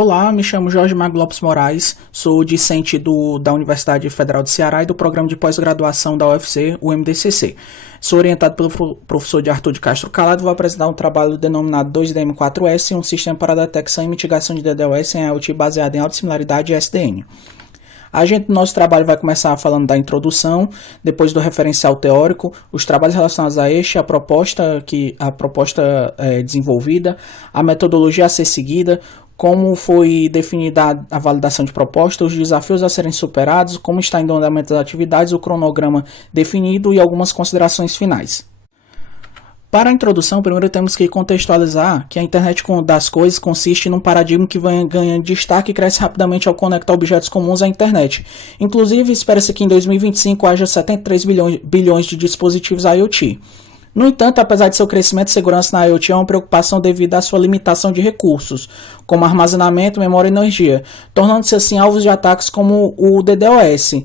Olá, me chamo Jorge Mago Lopes Moraes, sou discente da Universidade Federal de Ceará e do Programa de Pós-Graduação da UFC, o MDCC. Sou orientado pelo professor de Arthur de Castro Calado e vou apresentar um trabalho denominado 2DM4S, um sistema para detecção e mitigação de DDoS em IoT baseado em alta-similaridade e SDN. Nosso trabalho vai começar falando da introdução, depois do referencial teórico, os trabalhos relacionados a este, a proposta desenvolvida, a metodologia a ser seguida, como foi definida a validação de proposta, os desafios a serem superados, como está em andamento das atividades, o cronograma definido e algumas considerações finais. Para a introdução, primeiro temos que contextualizar que a internet das coisas consiste num paradigma que vem ganhando destaque e cresce rapidamente ao conectar objetos comuns à internet. Inclusive, espera-se que em 2025 haja 73 bilhões de dispositivos IoT. No entanto, apesar de seu crescimento, segurança na IoT é uma preocupação devido à sua limitação de recursos, como armazenamento, memória e energia, tornando-se assim alvos de ataques como o DDoS.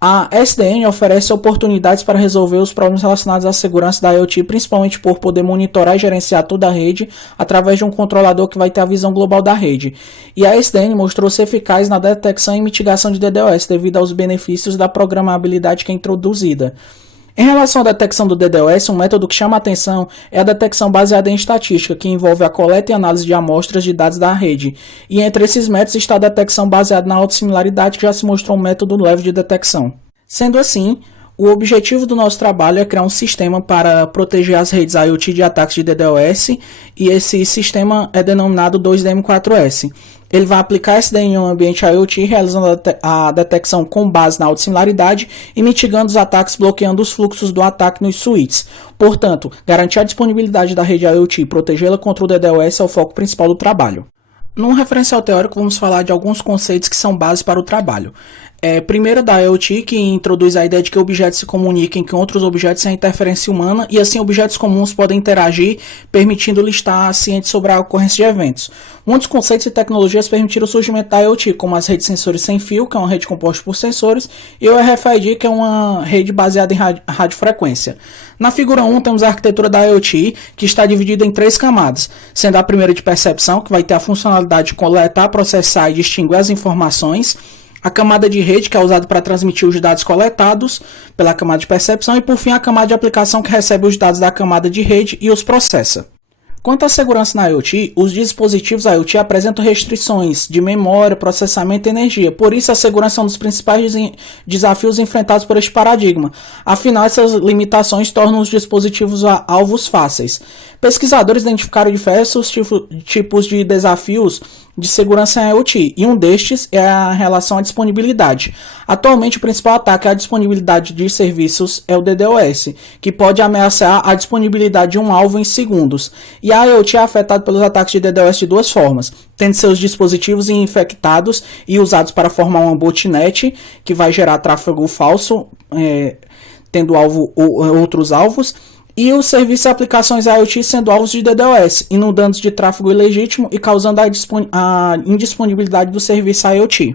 A SDN oferece oportunidades para resolver os problemas relacionados à segurança da IoT, principalmente por poder monitorar e gerenciar toda a rede através de um controlador que vai ter a visão global da rede. E a SDN mostrou-se eficaz na detecção e mitigação de DDoS devido aos benefícios da programabilidade que é introduzida. Em relação à detecção do DDoS, um método que chama a atenção é a detecção baseada em estatística, que envolve a coleta e análise de amostras de dados da rede. E entre esses métodos está a detecção baseada na autossimilaridade, que já se mostrou um método leve de detecção. Sendo assim, o objetivo do nosso trabalho é criar um sistema para proteger as redes IoT de ataques de DDoS, e esse sistema é denominado 2DM4S. Ele vai aplicar SDN em um ambiente IoT, realizando a detecção com base na autossimilaridade e mitigando os ataques, bloqueando os fluxos do ataque nos switches. Portanto, garantir a disponibilidade da rede IoT e protegê-la contra o DDoS é o foco principal do trabalho. Num referencial teórico, vamos falar de alguns conceitos que são base para o trabalho. Primeiro, da IoT, que introduz a ideia de que objetos se comuniquem com outros objetos sem interferência humana, e assim objetos comuns podem interagir, permitindo-lhe estar ciente sobre a ocorrência de eventos. Muitos conceitos e tecnologias permitiram o surgimento da IoT, como as redes sensores sem fio, que é uma rede composta por sensores, e o RFID, que é uma rede baseada em radiofrequência. Na figura 1, temos a arquitetura da IoT, que está dividida em 3 camadas, sendo a primeira de percepção, que vai ter a funcionalidade de coletar, processar e distinguir as informações, a camada de rede, que é usada para transmitir os dados coletados pela camada de percepção, e por fim a camada de aplicação, que recebe os dados da camada de rede e os processa. Quanto à segurança na IoT, os dispositivos IoT apresentam restrições de memória, processamento e energia. Por isso, a segurança é um dos principais desafios enfrentados por este paradigma. Afinal, essas limitações tornam os dispositivos alvos fáceis. Pesquisadores identificaram diversos tipos de desafios de segurança em IoT, e um destes é a relação à disponibilidade. Atualmente, o principal ataque à disponibilidade de serviços é o DDoS, que pode ameaçar a disponibilidade de um alvo em segundos. E a IoT é afetada pelos ataques de DDoS de duas formas, tendo seus dispositivos infectados e usados para formar uma botnet, que vai gerar tráfego falso, tendo outros alvos, e os serviços e aplicações IoT sendo alvos de DDoS, inundando de tráfego ilegítimo e causando a indisponibilidade do serviço IoT.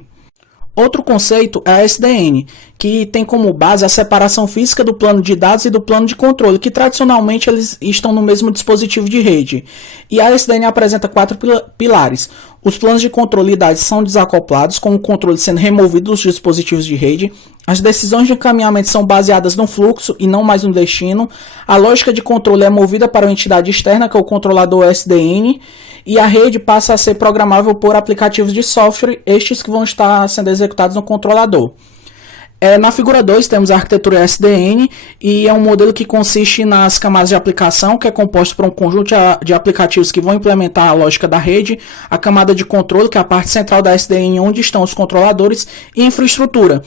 Outro conceito é a SDN, que tem como base a separação física do plano de dados e do plano de controle, que tradicionalmente eles estão no mesmo dispositivo de rede. E a SDN apresenta 4 pilares. Os planos de controle e dados são desacoplados, com o controle sendo removido dos dispositivos de rede. As decisões de encaminhamento são baseadas no fluxo e não mais no destino. A lógica de controle é movida para uma entidade externa, que é o controlador SDN. E a rede passa a ser programável por aplicativos de software, estes que vão estar sendo executados no controlador. Na figura 2 temos a arquitetura SDN, e é um modelo que consiste nas camadas de aplicação, que é composto por um conjunto de aplicativos que vão implementar a lógica da rede, a camada de controle, que é a parte central da SDN, onde estão os controladores, e infraestrutura,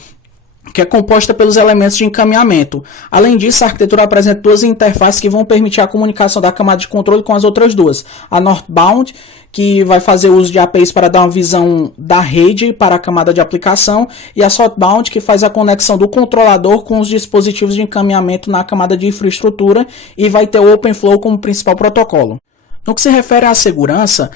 que é composta pelos elementos de encaminhamento. Além disso, a arquitetura apresenta 2 interfaces que vão permitir a comunicação da camada de controle com as outras duas. A Northbound, que vai fazer uso de APIs para dar uma visão da rede para a camada de aplicação, e a Southbound, que faz a conexão do controlador com os dispositivos de encaminhamento na camada de infraestrutura, e vai ter o OpenFlow como principal protocolo. No que se refere à segurança,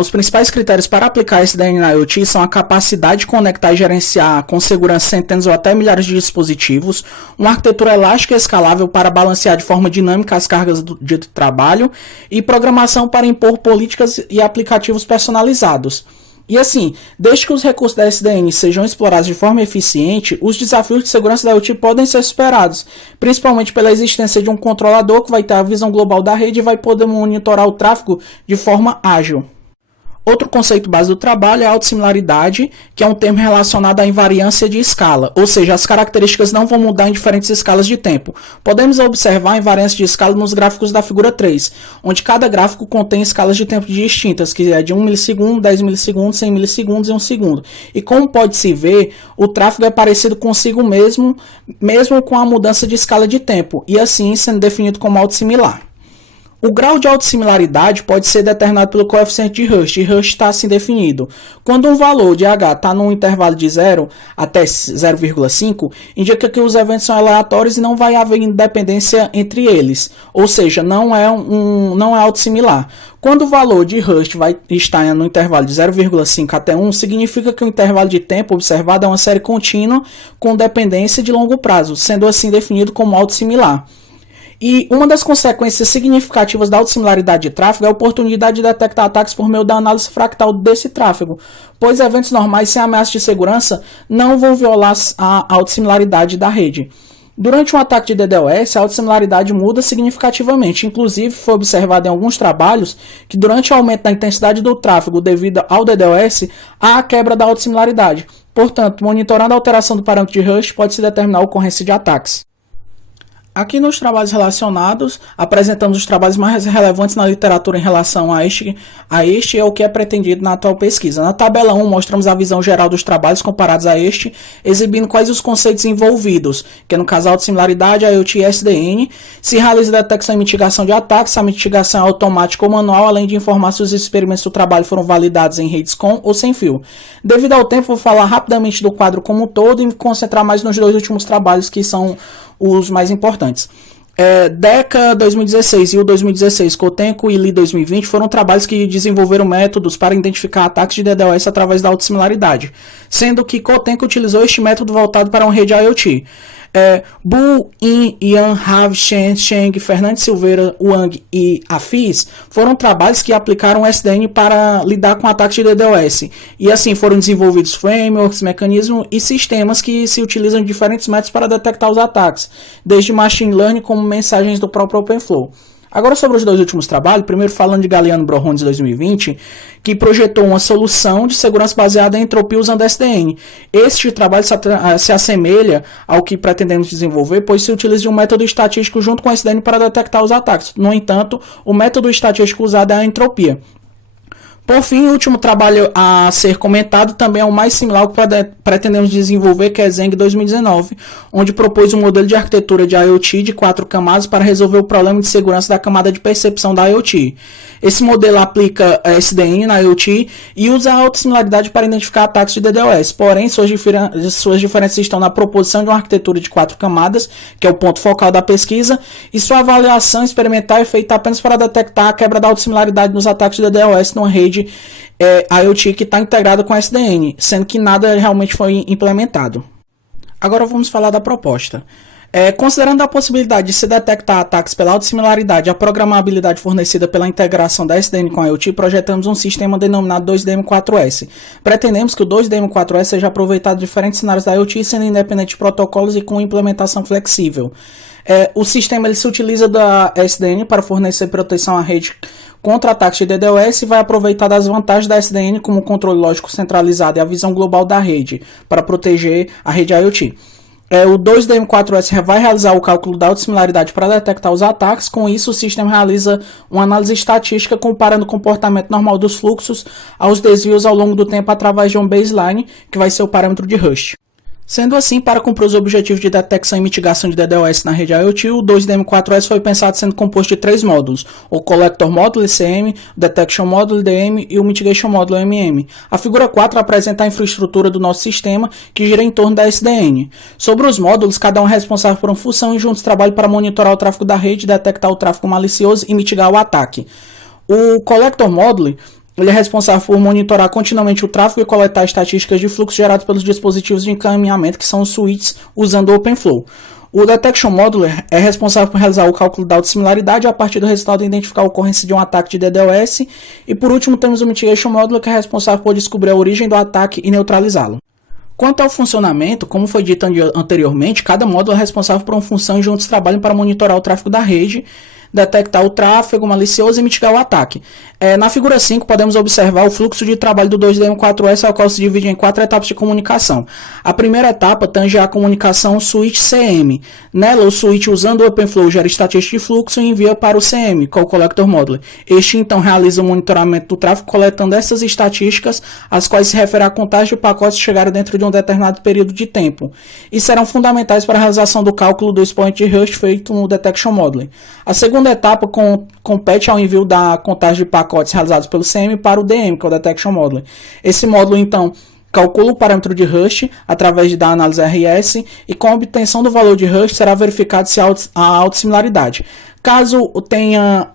os principais critérios para aplicar SDN na IoT são a capacidade de conectar e gerenciar com segurança centenas ou até milhares de dispositivos, uma arquitetura elástica e escalável para balancear de forma dinâmica as cargas de trabalho e programação para impor políticas e aplicativos personalizados. E assim, desde que os recursos da SDN sejam explorados de forma eficiente, os desafios de segurança da IoT podem ser superados, principalmente pela existência de um controlador que vai ter a visão global da rede e vai poder monitorar o tráfego de forma ágil. Outro conceito base do trabalho é a autossimilaridade, que é um termo relacionado à invariância de escala, ou seja, as características não vão mudar em diferentes escalas de tempo. Podemos observar a invariância de escala nos gráficos da figura 3, onde cada gráfico contém escalas de tempo distintas, que é de 1 milissegundo, 10 milissegundos, 100 milissegundos e 1 segundo. E como pode-se ver, o tráfego é parecido consigo mesmo com a mudança de escala de tempo, e assim sendo definido como autossimilar. O grau de autossimilaridade pode ser determinado pelo coeficiente de Hurst, e Hurst está assim definido. Quando um valor de H está num intervalo de 0 até 0,5, indica que os eventos são aleatórios e não vai haver independência entre eles, ou seja, não é autossimilar. Quando o valor de Hurst vai estar no intervalo de 0,5 até 1, significa que o intervalo de tempo observado é uma série contínua com dependência de longo prazo, sendo assim definido como autossimilar. E uma das consequências significativas da autossimilaridade de tráfego é a oportunidade de detectar ataques por meio da análise fractal desse tráfego, pois eventos normais sem ameaça de segurança não vão violar a autossimilaridade da rede. Durante um ataque de DDoS, a autossimilaridade muda significativamente. Inclusive, foi observado em alguns trabalhos que durante o aumento da intensidade do tráfego devido ao DDoS, há a quebra da autossimilaridade. Portanto, monitorando a alteração do parâmetro de Hurst, pode-se determinar a ocorrência de ataques. Aqui nos trabalhos relacionados, apresentamos os trabalhos mais relevantes na literatura em relação a este é o que é pretendido na atual pesquisa. Na tabela 1, mostramos a visão geral dos trabalhos comparados a este, exibindo quais os conceitos envolvidos, que no caso a autossimilaridade, a IoT e a SDN, se realiza a detecção e mitigação de ataques, se a mitigação é automática ou manual, além de informar se os experimentos do trabalho foram validados em redes com ou sem fio. Devido ao tempo, vou falar rapidamente do quadro como um todo e me concentrar mais nos dois últimos trabalhos, que são os mais importantes. DECA 2016 e o 2016, Kotenko e Lee 2020 foram trabalhos que desenvolveram métodos para identificar ataques de DDoS através da autossimilaridade, sendo que Kotenko utilizou este método voltado para uma rede IoT. Bu, In, Yan, Rav, Shen, Sheng, Fernandes Silveira, Wang e Afis foram trabalhos que aplicaram o SDN para lidar com ataques de DDoS. E assim foram desenvolvidos frameworks, mecanismos e sistemas que se utilizam de diferentes métodos para detectar os ataques, desde machine learning como mensagens do próprio OpenFlow. Agora sobre os dois últimos trabalhos, primeiro falando de Galeano Brohones 2020, que projetou uma solução de segurança baseada em entropia usando SDN. Este trabalho se assemelha ao que pretendemos desenvolver, pois se utiliza de um método estatístico junto com o SDN para detectar os ataques. No entanto, o método estatístico usado é a entropia. Por fim, o último trabalho a ser comentado também é o mais similar ao que pretendemos desenvolver, que é Zeng 2019, onde propôs um modelo de arquitetura de IoT de 4 camadas para resolver o problema de segurança da camada de percepção da IoT. Esse modelo aplica a SDN na IoT e usa a autossimilaridade para identificar ataques de DDoS, porém suas diferenças estão na proposição de uma arquitetura de 4 camadas, que é o ponto focal da pesquisa, e sua avaliação experimental é feita apenas para detectar a quebra da autossimilaridade nos ataques de DDoS numa rede IoT que está integrada com a SDN, sendo que nada realmente foi implementado. Agora vamos falar da proposta. Considerando a possibilidade de se detectar ataques pela autossimilaridade e a programabilidade fornecida pela integração da SDN com a IoT, projetamos um sistema denominado 2DM4S. Pretendemos que o 2DM4S seja aproveitado em diferentes cenários da IoT, sendo independente de protocolos e com implementação flexível. O sistema ele se utiliza da SDN para fornecer proteção à rede contra ataques de DDoS e vai aproveitar das vantagens da SDN como controle lógico centralizado e a visão global da rede para proteger a rede IoT. O 2DM4S vai realizar o cálculo da autossimilaridade para detectar os ataques. Com isso, o sistema realiza uma análise estatística comparando o comportamento normal dos fluxos aos desvios ao longo do tempo através de um baseline, que vai ser o parâmetro de Hurst. Sendo assim, para cumprir os objetivos de detecção e mitigação de DDoS na rede IoT, o 2DM4S foi pensado sendo composto de 3 módulos: o Collector Module, ECM, o Detection Module, DM, e o Mitigation Module, MM. A figura 4 apresenta a infraestrutura do nosso sistema, que gira em torno da SDN. Sobre os módulos, cada um é responsável por uma função e juntos trabalham para monitorar o tráfego da rede, detectar o tráfego malicioso e mitigar o ataque. O Collector Module ele é responsável por monitorar continuamente o tráfego e coletar estatísticas de fluxo gerados pelos dispositivos de encaminhamento, que são os switches, usando o OpenFlow. O Detection Modeler é responsável por realizar o cálculo da autossimilaridade e a partir do resultado identificar a ocorrência de um ataque de DDoS. E por último temos o Mitigation Modeler, que é responsável por descobrir a origem do ataque e neutralizá-lo. Quanto ao funcionamento, como foi dito anteriormente, cada módulo é responsável por uma função e juntos trabalham para monitorar o tráfego da rede, detectar o tráfego malicioso e mitigar o ataque. Na figura 5, podemos observar o fluxo de trabalho do 2DM4S, ao qual se divide em 4 etapas de comunicação. A primeira etapa tange a comunicação switch CM. Nela, o switch, usando o OpenFlow, gera estatística de fluxo e envia para o CM, que é o Collector Modeler. Este, então, realiza o monitoramento do tráfego, coletando essas estatísticas, as quais se referem à contagem de pacotes que chegaram dentro de um determinado período de tempo, e serão fundamentais para a realização do cálculo do expoente de Rust feito no Detection Modeling. A segunda etapa compete ao envio da contagem de pacotes realizados pelo CM para o DM, que é o Detection Modeling. Esse módulo, então, calcula o parâmetro de Rust através da análise RS e com a obtenção do valor de Rust será verificado se há autossimilaridade. Caso tenha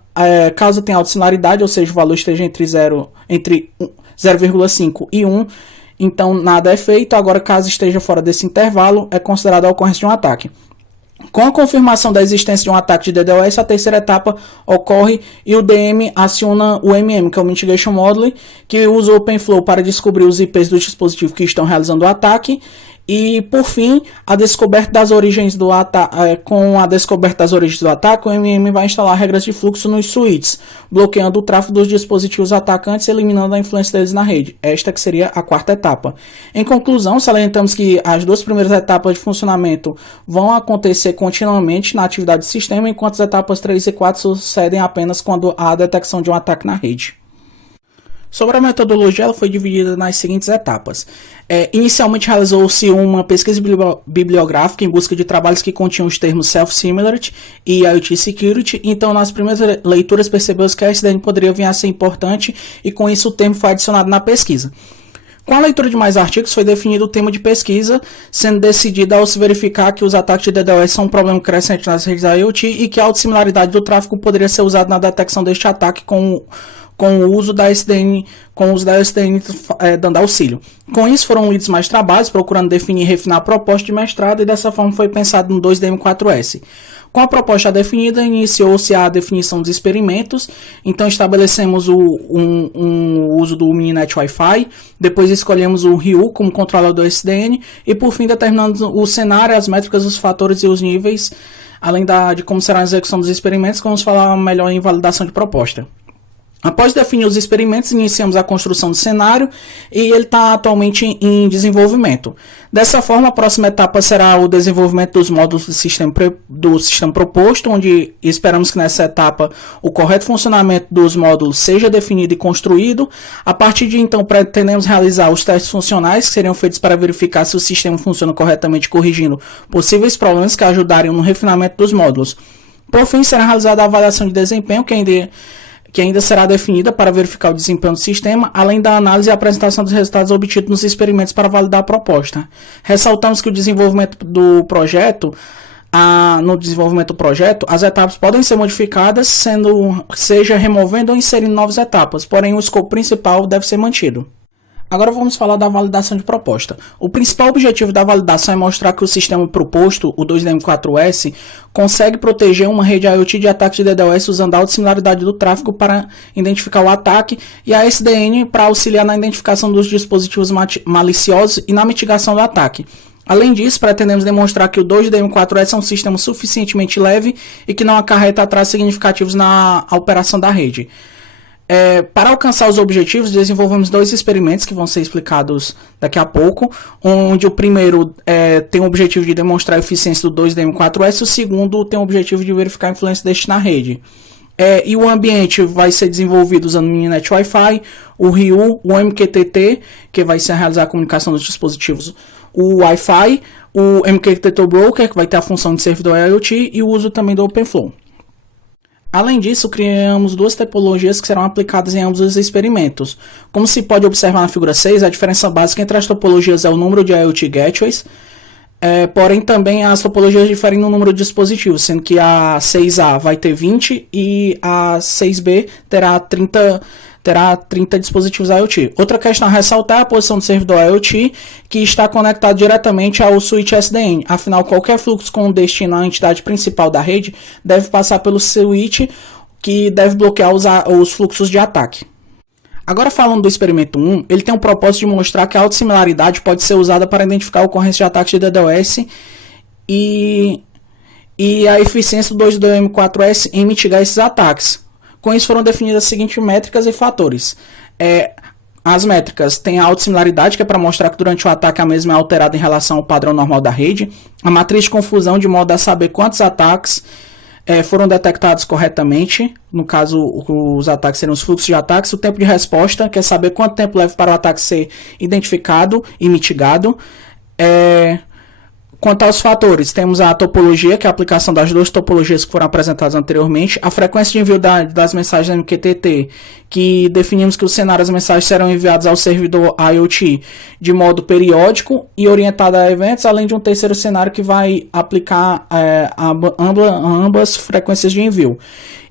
autossimilaridade, ou seja, o valor esteja entre 0,5 e 1, então nada é feito. Agora, caso esteja fora desse intervalo, é considerado a ocorrência de um ataque. Com a confirmação da existência de um ataque de DDoS, a terceira etapa ocorre e o DM aciona o MM, que é o Mitigation Modeling, que usa o OpenFlow para descobrir os IPs do dispositivo que estão realizando o ataque. E, por fim, a descoberta das origens do com a descoberta das origens do ataque, o MM vai instalar regras de fluxo nos switches, bloqueando o tráfego dos dispositivos atacantes e eliminando a influência deles na rede. Esta que seria a quarta etapa. Em conclusão, salientamos que as duas primeiras etapas de funcionamento vão acontecer continuamente na atividade do sistema, enquanto as etapas 3 e 4 sucedem apenas quando há a detecção de um ataque na rede. Sobre a metodologia, ela foi dividida nas seguintes etapas. Inicialmente realizou-se uma pesquisa bibliográfica em busca de trabalhos que continham os termos Self-Similarity e IoT Security. Então, nas primeiras leituras, percebeu-se que a SDN poderia vir a ser importante e com isso o termo foi adicionado na pesquisa. Com a leitura de mais artigos, foi definido o tema de pesquisa, sendo decidido ao se verificar que os ataques de DDoS são um problema crescente nas redes IoT e que a autossimilaridade do tráfego poderia ser usada na detecção deste ataque com o uso da SDN, dando auxílio. Com isso, foram lidos mais trabalhos, procurando definir e refinar a proposta de mestrado, e dessa forma foi pensado no 2DM4S. Com a proposta definida, iniciou-se a definição dos experimentos. Então, estabelecemos o uso do Mininet Wi-Fi, depois escolhemos o RIU como controlador do SDN, e por fim, determinamos o cenário, as métricas, os fatores e os níveis, além de como será a execução dos experimentos, vamos falar melhor em validação de proposta. Após definir os experimentos, iniciamos a construção do cenário e ele está atualmente em desenvolvimento. Dessa forma, a próxima etapa será o desenvolvimento dos módulos do sistema proposto, onde esperamos que nessa etapa o correto funcionamento dos módulos seja definido e construído. A partir de então, pretendemos realizar os testes funcionais, que seriam feitos para verificar se o sistema funciona corretamente, corrigindo possíveis problemas que ajudariam no refinamento dos módulos. Por fim, será realizada a avaliação de desempenho, que ainda será definida para verificar o desempenho do sistema, além da análise e apresentação dos resultados obtidos nos experimentos para validar a proposta. Ressaltamos que no desenvolvimento do projeto, as etapas podem ser modificadas, seja removendo ou inserindo novas etapas, porém o escopo principal deve ser mantido. Agora vamos falar da validação de proposta. O principal objetivo da validação é mostrar que o sistema proposto, o 2DM4S, consegue proteger uma rede IoT de ataques de DDoS usando a autossimilaridade do tráfego para identificar o ataque e a SDN para auxiliar na identificação dos dispositivos maliciosos e na mitigação do ataque. Além disso, pretendemos demonstrar que o 2DM4S é um sistema suficientemente leve e que não acarreta atrasos significativos na operação da rede. Para alcançar os objetivos, desenvolvemos dois experimentos que vão ser explicados daqui a pouco, onde o primeiro tem o objetivo de demonstrar a eficiência do 2DM4S, o segundo tem o objetivo de verificar a influência deste na rede. E o ambiente vai ser desenvolvido usando o Mininet Wi-Fi, o RIU, o MQTT, que vai ser realizar a comunicação dos dispositivos, o Wi-Fi, o MQTT Broker, que vai ter a função de servidor IoT, e o uso também do OpenFlow. Além disso, criamos duas topologias que serão aplicadas em ambos os experimentos. Como se pode observar na figura 6, a diferença básica entre as topologias é o número de IoT Gateways, porém também as topologias diferem no número de dispositivos, sendo que a 6A vai ter 20 e a 6B terá 30 terá 30 dispositivos IoT. Outra questão a ressaltar é a posição do servidor IoT, que está conectado diretamente ao switch SDN. Afinal, qualquer fluxo com destino à entidade principal da rede deve passar pelo switch, que deve bloquear os fluxos de ataque. Agora, falando do experimento 1, ele tem o propósito de mostrar que a autossimilaridade pode ser usada para identificar a ocorrência de ataques de DDoS e a eficiência do 2M4S em mitigar esses ataques. Com isso foram definidas as seguintes métricas e fatores. As métricas têm a autossimilaridade, que é para mostrar que durante o ataque a mesma é alterada em relação ao padrão normal da rede. A matriz de confusão, de modo a saber quantos ataques foram detectados corretamente. No caso, os ataques seriam os fluxos de ataques. O tempo de resposta, que é saber quanto tempo leva para o ataque ser identificado e mitigado. Quanto aos fatores, temos a topologia, que é a aplicação das duas topologias que foram apresentadas anteriormente, a frequência de envio das mensagens MQTT, que definimos que o cenário das mensagens serão enviadas ao servidor IoT de modo periódico e orientado a eventos, além de um terceiro cenário que vai aplicar ambas frequências de envio.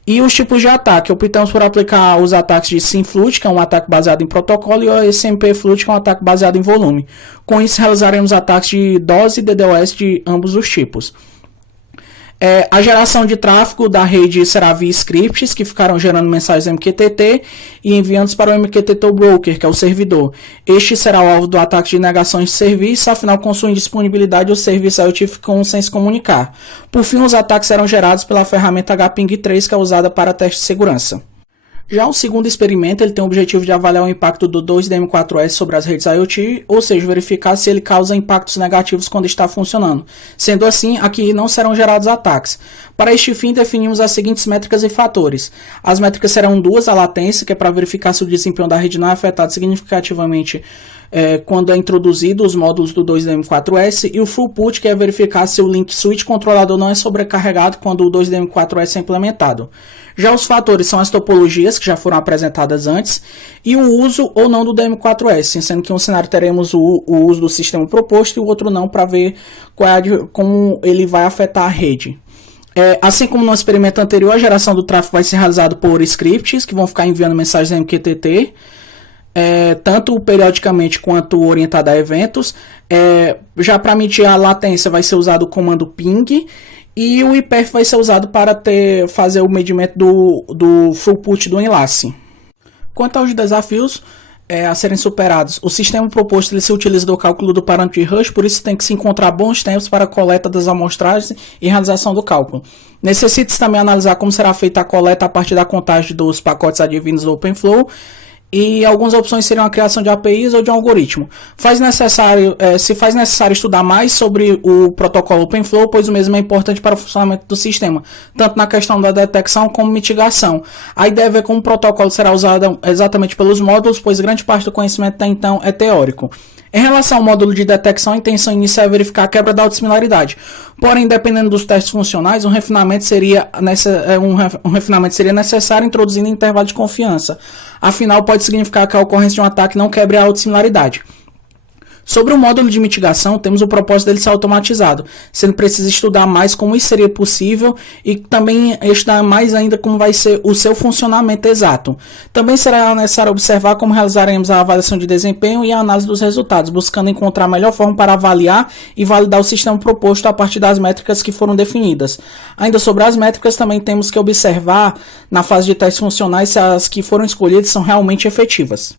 E os tipos de ataque, optamos por aplicar os ataques de SYN-FLUT, que é um ataque baseado em protocolo, e o SMP-FLUT, que é um ataque baseado em volume. Com isso, realizaremos ataques de DOS e DDoS de ambos os tipos. A geração de tráfego da rede será via scripts, que ficarão gerando mensagens MQTT e enviando para o MQTT Broker, que é o servidor. Este será o alvo do ataque de negações de serviço, afinal, com sua indisponibilidade, o serviço IoT ficam sem se comunicar. Por fim, os ataques serão gerados pela ferramenta HPing3, que é usada para teste de segurança. Já o segundo experimento, ele tem o objetivo de avaliar o impacto do 2DM4S sobre as redes IoT, ou seja, verificar se ele causa impactos negativos quando está funcionando. Sendo assim, aqui não serão gerados ataques. Para este fim, definimos as seguintes métricas e fatores. As métricas serão duas: a latência, que é para verificar se o desempenho da rede não é afetado significativamente quando é introduzido os módulos do 2DM4S, e o throughput, que é verificar se o link switch controlador não é sobrecarregado quando o 2DM4S é implementado. Já os fatores são as topologias, que já foram apresentadas antes, e o uso ou não do DM4S, sendo que em um cenário teremos o uso do sistema proposto e o outro não, para ver como ele vai afetar a rede. Assim como no experimento anterior, a geração do tráfego vai ser realizada por scripts, que vão ficar enviando mensagens MQTT, tanto periodicamente quanto orientada a eventos. Já para medir a latência vai ser usado o comando ping, e o IPF vai ser usado para fazer o medimento do throughput do enlace. Quanto aos desafios a serem superados, o sistema proposto ele se utiliza do cálculo do parâmetro de Rush, por isso tem que se encontrar bons tempos para a coleta das amostragens e realização do cálculo. Necessita-se também analisar como será feita a coleta a partir da contagem dos pacotes advindos do OpenFlow, e algumas opções seriam a criação de APIs ou de um algoritmo. Se faz necessário estudar mais sobre o protocolo OpenFlow, pois o mesmo é importante para o funcionamento do sistema, tanto na questão da detecção como mitigação. A ideia é ver como o protocolo será usado exatamente pelos módulos, pois grande parte do conhecimento até então é teórico. Em relação ao módulo de detecção, a intenção inicial é verificar a quebra da autossimilaridade. Porém, dependendo dos testes funcionais, um refinamento seria necessário, introduzindo intervalo de confiança. Afinal, pode significar que a ocorrência de um ataque não quebre a autossimilaridade. Sobre o módulo de mitigação, temos o propósito dele ser automatizado, sendo preciso estudar mais como isso seria possível e também estudar mais ainda como vai ser o seu funcionamento exato. Também será necessário observar como realizaremos a avaliação de desempenho e a análise dos resultados, buscando encontrar a melhor forma para avaliar e validar o sistema proposto a partir das métricas que foram definidas. Ainda sobre as métricas, também temos que observar na fase de testes funcionais se as que foram escolhidas são realmente efetivas.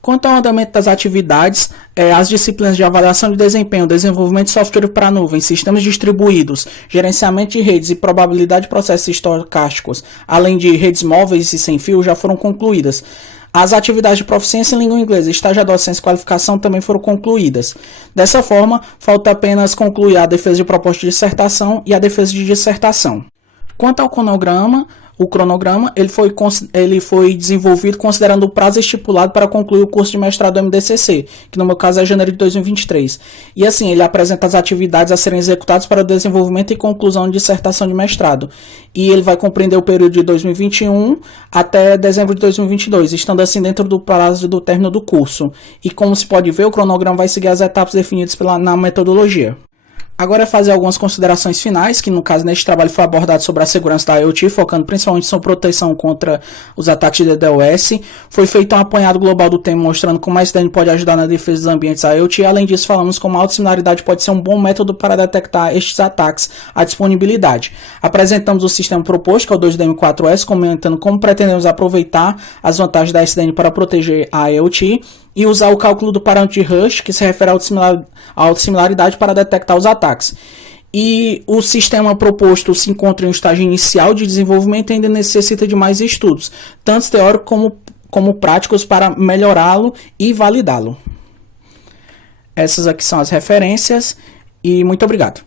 Quanto ao andamento das atividades, as disciplinas de avaliação de desempenho, desenvolvimento de software para nuvem, sistemas distribuídos, gerenciamento de redes e probabilidade de processos estocásticos, além de redes móveis e sem fio, já foram concluídas. As atividades de proficiência em língua inglesa e estágio de docência e qualificação também foram concluídas. Dessa forma, falta apenas concluir a defesa de proposta de dissertação e a defesa de dissertação. Quanto ao cronograma, ele foi desenvolvido considerando o prazo estipulado para concluir o curso de mestrado do MDCC, que no meu caso é janeiro de 2023. E assim, ele apresenta as atividades a serem executadas para o desenvolvimento e conclusão de dissertação de mestrado. E ele vai compreender o período de 2021 até dezembro de 2022, estando assim dentro do prazo do término do curso. E como se pode ver, o cronograma vai seguir as etapas definidas na metodologia. Agora é fazer algumas considerações finais, que no caso neste trabalho foi abordado sobre a segurança da IoT, focando principalmente em sua proteção contra os ataques de DDoS. Foi feito um apanhado global do tema, mostrando como a SDN pode ajudar na defesa dos ambientes IoT. Além disso, falamos como a autossimilaridade pode ser um bom método para detectar estes ataques à disponibilidade. Apresentamos o sistema proposto, que é o 2DM4S, comentando como pretendemos aproveitar as vantagens da SDN para proteger a IoT, e usar o cálculo do parâmetro de Rush, que se refere à autossimilaridade, para detectar os ataques. E o sistema proposto se encontra em um estágio inicial de desenvolvimento e ainda necessita de mais estudos, tanto teóricos como práticos, para melhorá-lo e validá-lo. Essas aqui são as referências e muito obrigado.